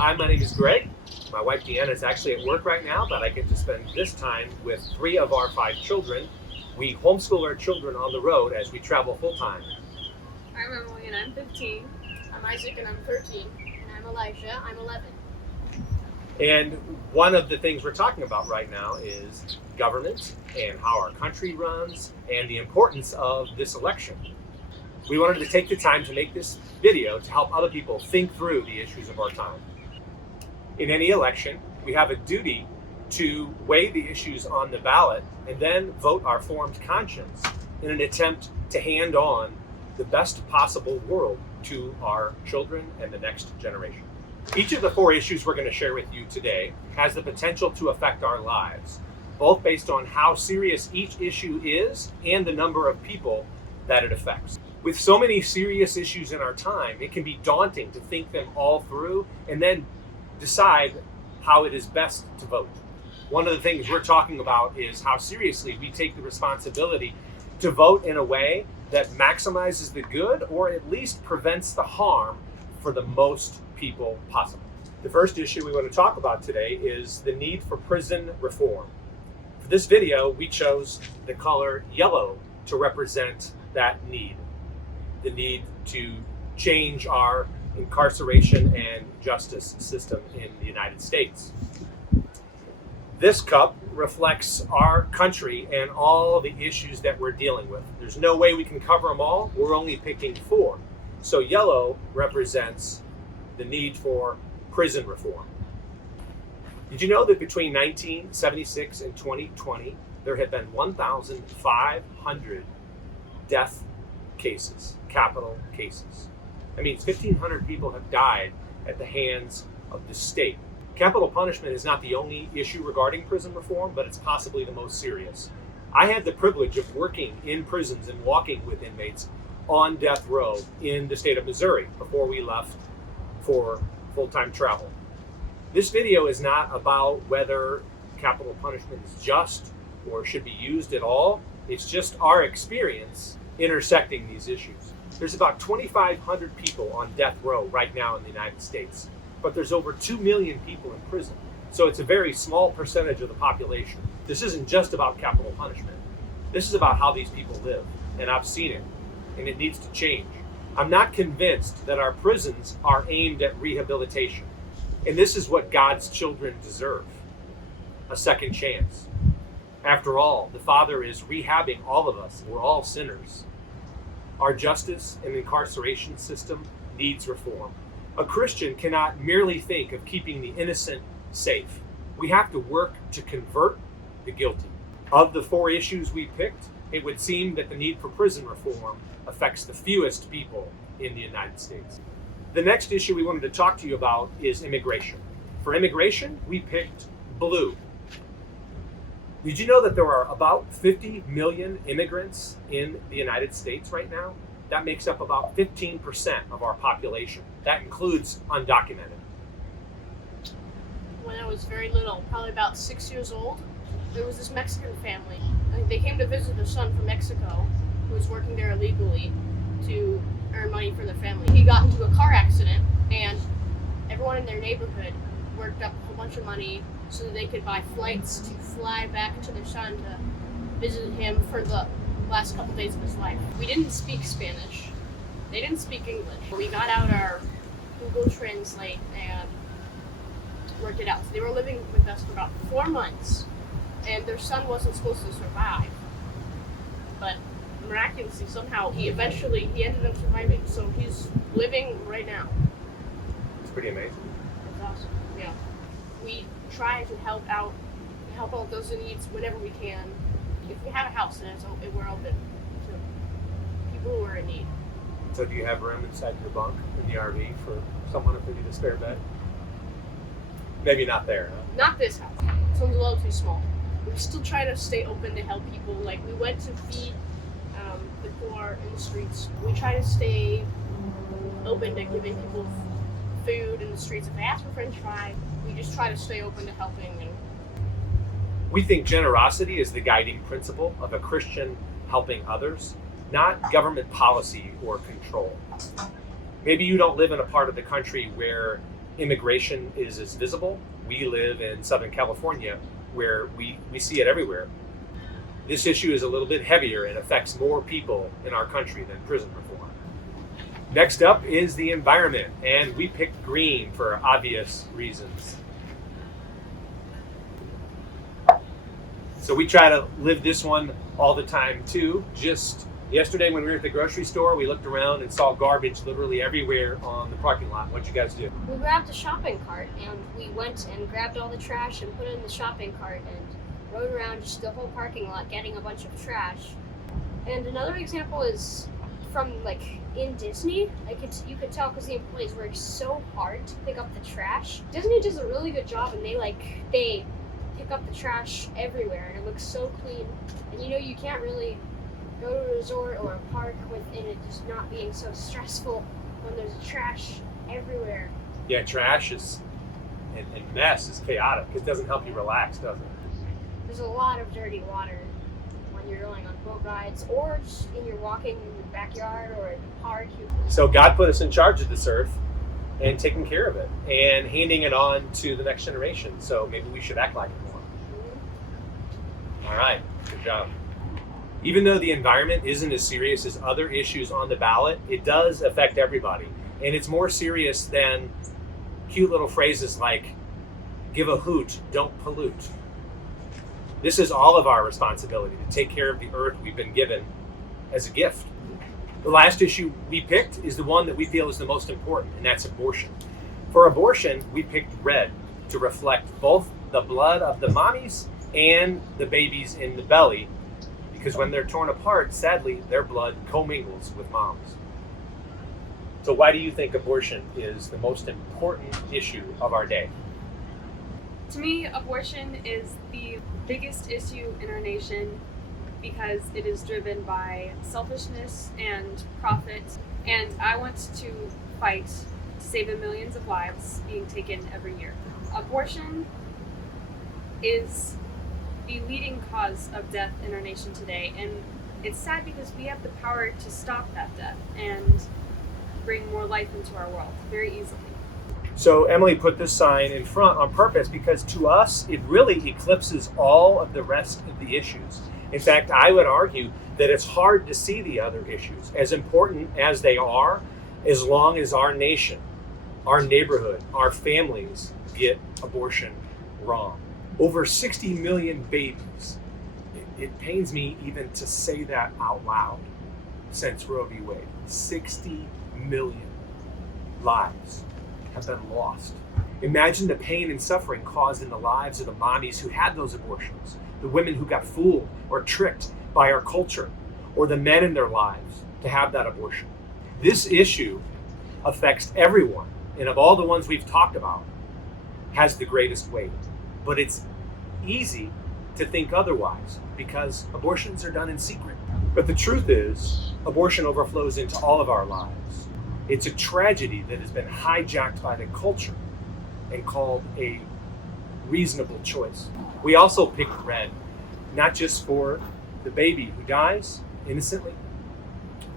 Hi, my name is Greg. My wife Deanna is actually at work right now, but I get to spend this time with 3 of our 5 children. We homeschool our children on the road as we travel full time. I'm Emily and I'm 15. I'm Isaac and I'm 13. And I'm Elijah, I'm 11. And one of the things we're talking about right now is government and how our country runs and the importance of this election. We wanted to take the time to make this video to help other people think through the issues of our time. In any election, we have a duty to weigh the issues on the ballot and then vote our formed conscience in an attempt to hand on the best possible world to our children and the next generation. Each of the 4 issues we're going to share with you today has the potential to affect our lives, both based on how serious each issue is and the number of people that it affects. With so many serious issues in our time, it can be daunting to think them all through and then decide how it is best to vote. One of the things we're talking about is how seriously we take the responsibility to vote in a way that maximizes the good or at least prevents the harm for the most people possible. The first issue we want to talk about today is the need for prison reform. For this video, we chose the color yellow to represent that need. The need to change our incarceration and justice system in the United States. This cup reflects our country and all the issues that we're dealing with. There's no way we can cover them all. We're only picking 4. So yellow represents the need for prison reform. Did you know that between 1976 and 2020, there have been 1,500 death cases, capital cases? That means 1,500 people have died at the hands of the state. Capital punishment is not the only issue regarding prison reform, but it's possibly the most serious. I had the privilege of working in prisons and walking with inmates on death row in the state of Missouri before we left for full-time travel. This video is not about whether capital punishment is just or should be used at all. It's just our experience intersecting these issues. There's about 2,500 people on death row right now in the United States, but there's over 2 million people in prison. So it's a very small percentage of the population. This isn't just about capital punishment. This is about how these people live, and I've seen it, and it needs to change. I'm not convinced that our prisons are aimed at rehabilitation, and this is what God's children deserve: a second chance. After all, the Father is rehabbing all of us. We're all sinners. Our justice and incarceration system needs reform. A Christian cannot merely think of keeping the innocent safe. We have to work to convert the guilty. Of the 4 issues we picked, it would seem that the need for prison reform affects the fewest people in the United States. The next issue we wanted to talk to you about is immigration. For immigration, we picked blue. Did you know that there are about 50 million immigrants in the United States right now? That makes up about 15% of our population. That includes undocumented. When I was very little, probably about 6 years old, there was this Mexican family. They came to visit their son from Mexico, who was working there illegally to earn money for their family. He got into a car accident, and everyone in their neighborhood worked up a whole bunch of money so that they could buy flights to fly back to their son to visit him for the last couple days of his life. We didn't speak Spanish. They didn't speak English. We got out our Google Translate and worked it out. So they were living with us for about 4 months, and their son wasn't supposed to survive. But miraculously, somehow, he ended up surviving. So he's living right now. It's pretty amazing. It's awesome. Yeah. We try to help out those in needs whenever we can. If we have a house, then we're open to people who are in need. So do you have room inside your bunk in the RV for someone if they need a spare bed? Maybe not there, huh? Not this house. This one's a little too small. We still try to stay open to help people. Like, we went to feed the poor in the streets. We try to stay open to giving people food in the streets. If they ask for French fries, we just try to stay open to helping. And we think generosity is the guiding principle of a Christian helping others, not government policy or control. Maybe you don't live in a part of the country where immigration is as visible. We live in Southern California where we see it everywhere. This issue is a little bit heavier and affects more people in our country than prison reform. Next up is the environment, and we picked green for obvious reasons. So we try to live this one all the time too. Just yesterday when we were at the grocery store, we looked around and saw garbage literally everywhere on the parking lot. What'd you guys do? We grabbed a shopping cart and we went and grabbed all the trash and put it in the shopping cart and rode around just the whole parking lot getting a bunch of trash. And another example is from in Disney. You could tell because the employees work so hard to pick up the trash. Disney does a really good job, and they pick up the trash everywhere, and it looks so clean. And you can't really go to a resort or a park within it just not being so stressful when there's trash everywhere. Yeah, trash is and mess is chaotic. It doesn't help you relax, does it? There's a lot of dirty water when you're going on boat rides or just in your walking in your backyard or in the park. So God put us in charge of this earth and taking care of it and handing it on to the next generation. So maybe we should act like it more. All right, good job. Even though the environment isn't as serious as other issues on the ballot, it does affect everybody. And it's more serious than cute little phrases like, give a hoot, don't pollute. This is all of our responsibility to take care of the earth we've been given as a gift. The last issue we picked is the one that we feel is the most important, and that's abortion. For abortion, we picked red to reflect both the blood of the mommies and the babies in the belly, because when they're torn apart, sadly, their blood commingles with mom's. So why do you think abortion is the most important issue of our day? To me, abortion is the biggest issue in our nation because it is driven by selfishness and profit. And I want to fight to save the millions of lives being taken every year. Abortion is the leading cause of death in our nation today. And it's sad because we have the power to stop that death and bring more life into our world very easily. So Emily put this sign in front on purpose because to us, it really eclipses all of the rest of the issues. In fact, I would argue that it's hard to see the other issues, as important as they are, as long as our nation, our neighborhood, our families get abortion wrong. Over 60 million babies. It pains me even to say that out loud since Roe v. Wade. 60 million lives have been lost. Imagine the pain and suffering caused in the lives of the mommies who had those abortions, the women who got fooled or tricked by our culture, or the men in their lives to have that abortion. This issue affects everyone, and of all the ones we've talked about, has the greatest weight. But it's easy to think otherwise because abortions are done in secret. But the truth is, abortion overflows into all of our lives. It's a tragedy that has been hijacked by the culture and called a reasonable choice. We also picked red, not just for the baby who dies innocently,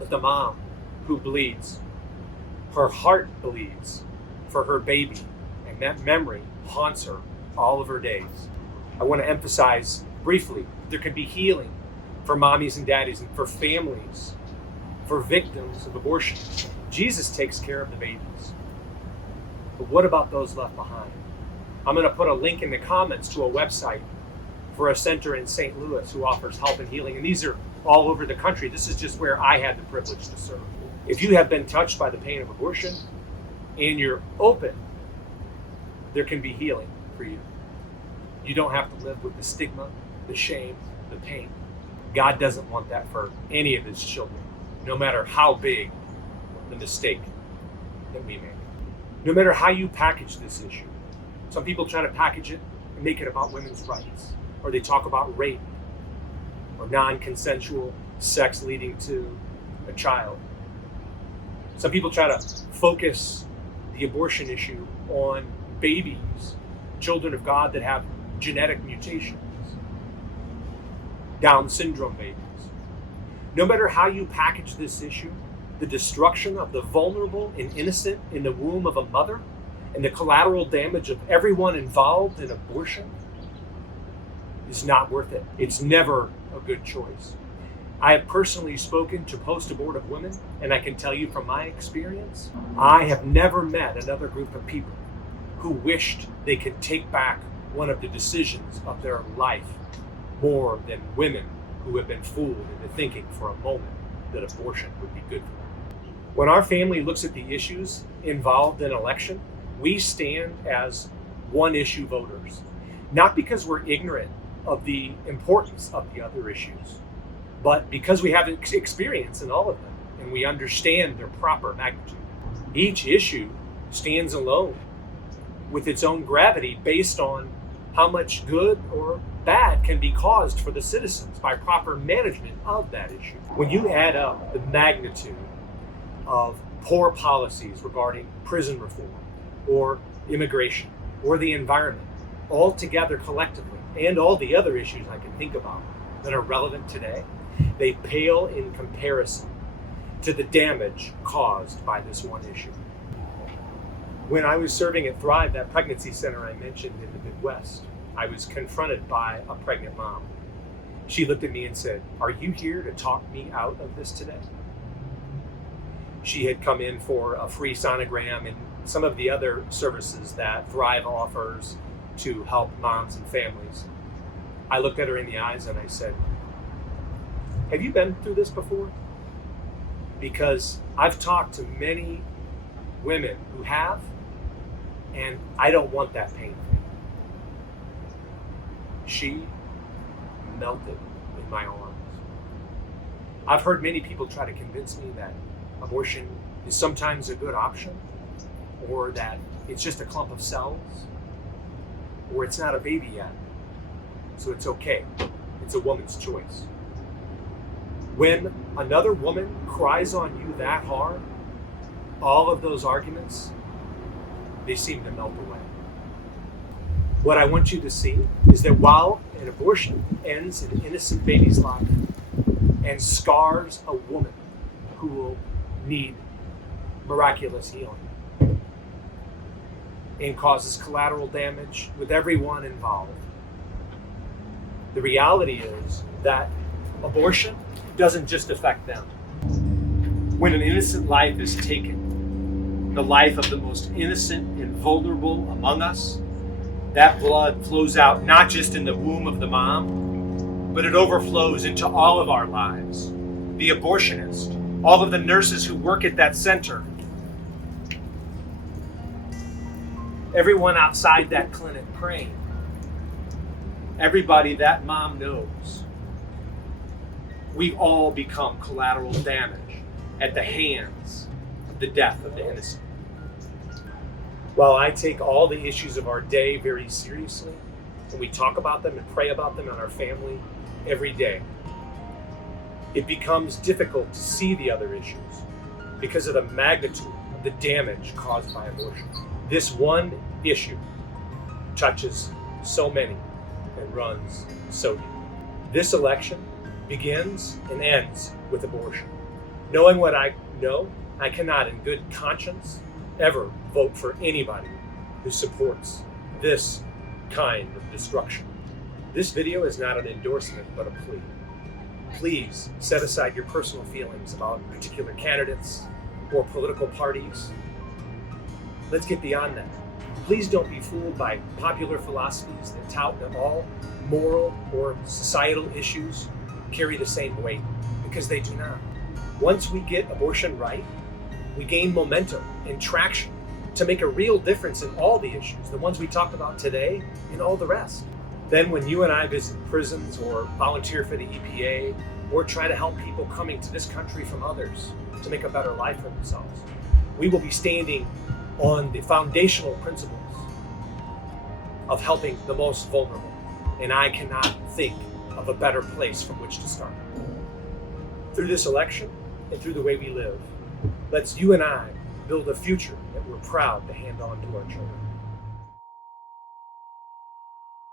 but the mom who bleeds. Her heart bleeds for her baby, and that memory haunts her all of her days. I want to emphasize briefly, there can be healing for mommies and daddies and for families, for victims of abortion. Jesus takes care of the babies. But what about those left behind? I'm going to put a link in the comments to a website for a center in St. Louis who offers help and healing. And these are all over the country. This is just where I had the privilege to serve. If you have been touched by the pain of abortion and you're open, there can be healing for you. You don't have to live with the stigma, the shame, the pain. God doesn't want that for any of his children, no matter how big the mistake that we make. No matter how you package this issue. Some people try to package it and make it about women's rights, or they talk about rape, or non-consensual sex leading to a child. Some people try to focus the abortion issue on babies, children of God that have genetic mutations, Down syndrome babies. No matter how you package this issue, the destruction of the vulnerable and innocent in the womb of a mother and the collateral damage of everyone involved in abortion is not worth it. It's never a good choice. I have personally spoken to post-abortive women, and I can tell you from my experience, I have never met another group of people who wished they could take back one of the decisions of their life more than women who have been fooled into thinking for a moment that abortion would be good for them. When our family looks at the issues involved in election, we stand as one-issue voters, not because we're ignorant of the importance of the other issues, but because we have experience in all of them and we understand their proper magnitude. Each issue stands alone with its own gravity based on how much good or bad can be caused for the citizens by proper management of that issue. When you add up the magnitude of poor policies regarding prison reform or immigration or the environment all together collectively, and all the other issues I can think about that are relevant today, they pale in comparison to the damage caused by this one issue. When I was serving at Thrive, that pregnancy center I mentioned in the Midwest, I was confronted by a pregnant mom. She looked at me and said, "Are you here to talk me out of this today?" She had come in for a free sonogram and some of the other services that Thrive offers to help moms and families. I looked at her in the eyes and I said, "Have you been through this before?" Because I've talked to many women who have, and I don't want that pain for you. She melted in my arms. I've heard many people try to convince me that abortion is sometimes a good option, or that it's just a clump of cells, or it's not a baby yet, so it's okay. It's a woman's choice. When another woman cries on you that hard, all of those arguments, they seem to melt away. What I want you to see is that while an abortion ends an innocent baby's life and scars a woman who will need miraculous healing and causes collateral damage with everyone involved, the reality is that abortion doesn't just affect them. When an innocent life is taken, the life of the most innocent and vulnerable among us, that blood flows out not just in the womb of the mom, but it overflows into all of our lives. The abortionist, all of the nurses who work at that center, everyone outside that clinic praying, everybody that mom knows. We all become collateral damage at the hands of the death of the innocent. While I take all the issues of our day very seriously, and we talk about them and pray about them in our family every day, it becomes difficult to see the other issues because of the magnitude of the damage caused by abortion. This one issue touches so many and runs so deep. This election begins and ends with abortion. Knowing what I know, I cannot in good conscience ever vote for anybody who supports this kind of destruction. This video is not an endorsement, but a plea. Please set aside your personal feelings about particular candidates or political parties. Let's get beyond that. Please don't be fooled by popular philosophies that tout that all moral or societal issues carry the same weight, because they do not. Once we get abortion right, we gain momentum and traction to make a real difference in all the issues, the ones we talked about today and all the rest. Then when you and I visit prisons or volunteer for the EPA or try to help people coming to this country from others to make a better life for themselves, we will be standing on the foundational principles of helping the most vulnerable. And I cannot think of a better place from which to start. Through this election and through the way we live, let's you and I build a future that we're proud to hand on to our children.